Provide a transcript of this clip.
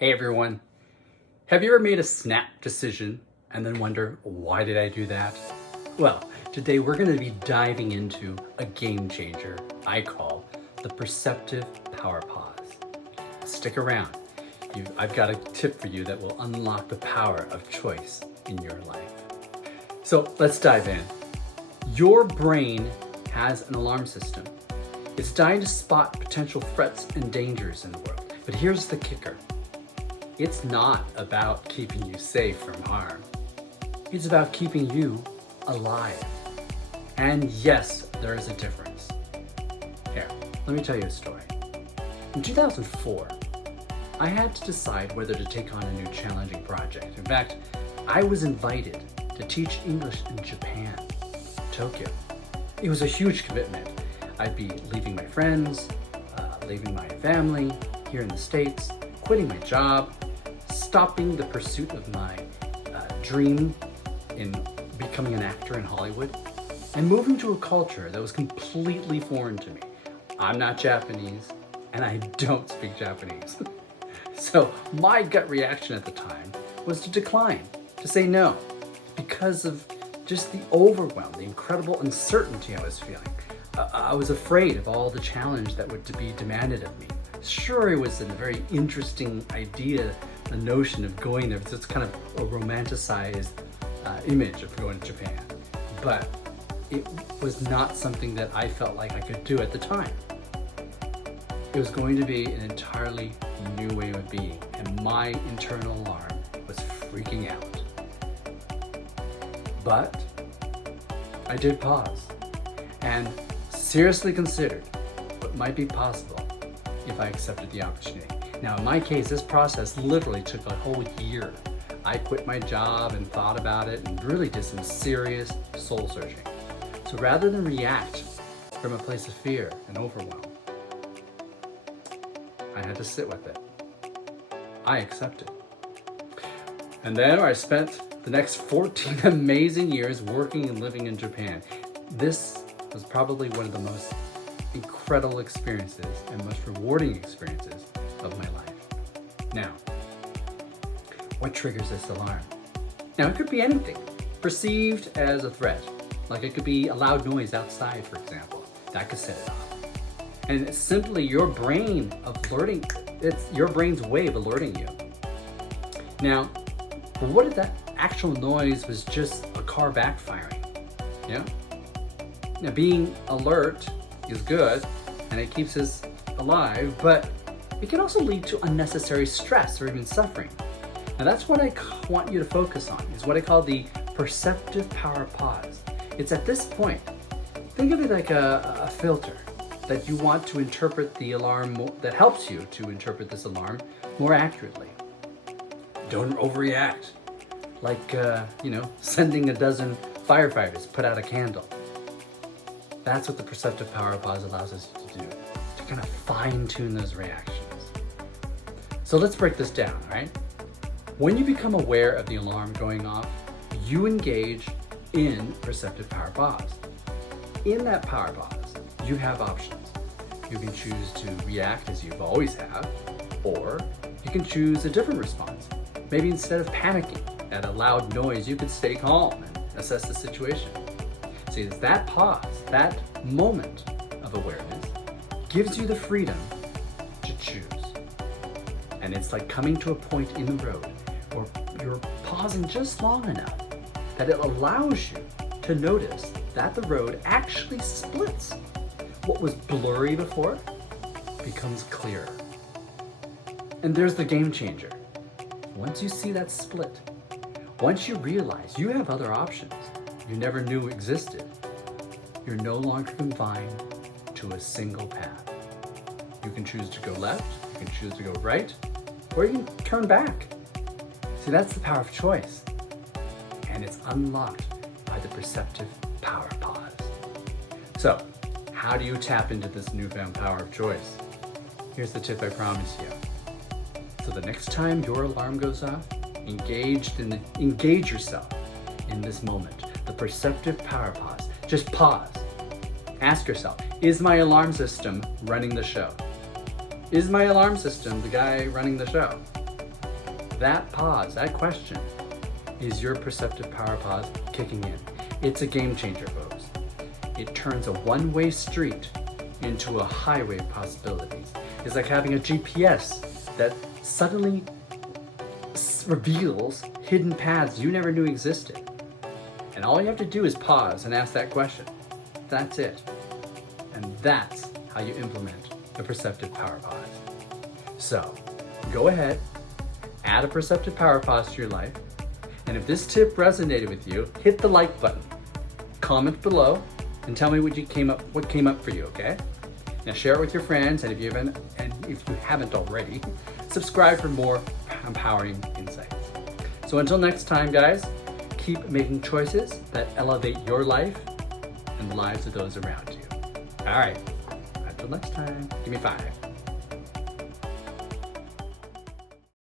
Hey everyone, have you ever made a snap decision and then wonder, why did I do that? Well, today we're going to be diving into a game changer I call the Perceptive Power Pause. Stick around. I've got a tip for you that will unlock the power of choice in your life. So let's dive in. Your brain has an alarm system. It's designed to spot potential threats and dangers in the world. But here's the kicker. It's not about keeping you safe from harm. It's about keeping you alive. And yes, there is a difference. Here, let me tell you a story. In 2004, I had to decide whether to take on a new challenging project. In fact, I was invited to teach English in Japan, Tokyo. It was a huge commitment. I'd be leaving my friends, leaving my family here in the States, quitting my job, stopping the pursuit of my dream in becoming an actor in Hollywood, and moving to a culture that was completely foreign to me. I'm not Japanese, and I don't speak Japanese. So my gut reaction at the time was to decline, to say no, because of just the overwhelm, the incredible uncertainty I was feeling. I was afraid of all the challenge that would be demanded of me. Sure, it was a very interesting idea, the notion of going there. It's kind of a romanticized image of going to Japan, but it was not something that I felt like I could do at the time. It was going to be an entirely new way of being, and my internal alarm was freaking out. But I did pause and seriously considered what might be possible if I accepted the opportunity. Now, in my case, this process literally took a whole year. I quit my job and thought about it and really did some serious soul searching. So rather than react from a place of fear and overwhelm, I had to sit with it. I accepted. And then I spent the next 14 amazing years working and living in Japan. This was probably one of the most incredible experiences and most rewarding experiences of my life. Now, what triggers this alarm? Now, it could be anything perceived as a threat, like it could be a loud noise outside, for example. That could set it off. And it's simply your brain alerting, it's your brain's way of alerting you. Now, what if that actual noise was just a car backfiring? Yeah? Now, being alert is good and it keeps us alive, but it can also lead to unnecessary stress or even suffering. Now, that's what I want you to focus on, is what I call the perceptive power pause. It's at this point, think of it like a filter that you want to interpret the alarm, that helps you to interpret this alarm more accurately. Don't overreact, like sending a dozen firefighters put out a candle. That's what the perceptive power pause allows us to do, to kind of fine-tune those reactions. So let's break this down, all right? When you become aware of the alarm going off, you engage in perceptive power pause. In that power pause, you have options. You can choose to react as you've always have, or you can choose a different response. Maybe instead of panicking at a loud noise, you could stay calm and assess the situation. See, it's that pause, that moment of awareness gives you the freedom to choose. And it's like coming to a point in the road where you're pausing just long enough that it allows you to notice that the road actually splits. What was blurry before becomes clearer. And there's the game changer. Once you see that split, once you realize you have other options you never knew existed, you're no longer confined to a single path. You can choose to go left, you can choose to go right, or you can turn back. See, that's the power of choice. And it's unlocked by the perceptive power pause. So, how do you tap into this newfound power of choice? Here's the tip I promise you. So the next time your alarm goes off, engage yourself in this moment, the perceptive power pause. Just pause. Ask yourself, is my alarm system running the show? Is my alarm system the guy running the show? that pause, that question, is your perceptive power pause kicking in. It's a game changer, folks. It turns a one-way street into a highway of possibilities. It's like having a GPS that suddenly reveals hidden paths you never knew existed. And all you have to do is pause and ask that question. That's it. And that's how you implement the perceptive power pause. So, go ahead, add a perceptive power pause to your life. And if this tip resonated with you, hit the like button. Comment below and tell me what came up for you, okay? Now share it with your friends, and if you haven't already, subscribe for more empowering insights. So until next time, guys, keep making choices that elevate your life and the lives of those around you. All right, until next time, give me 5.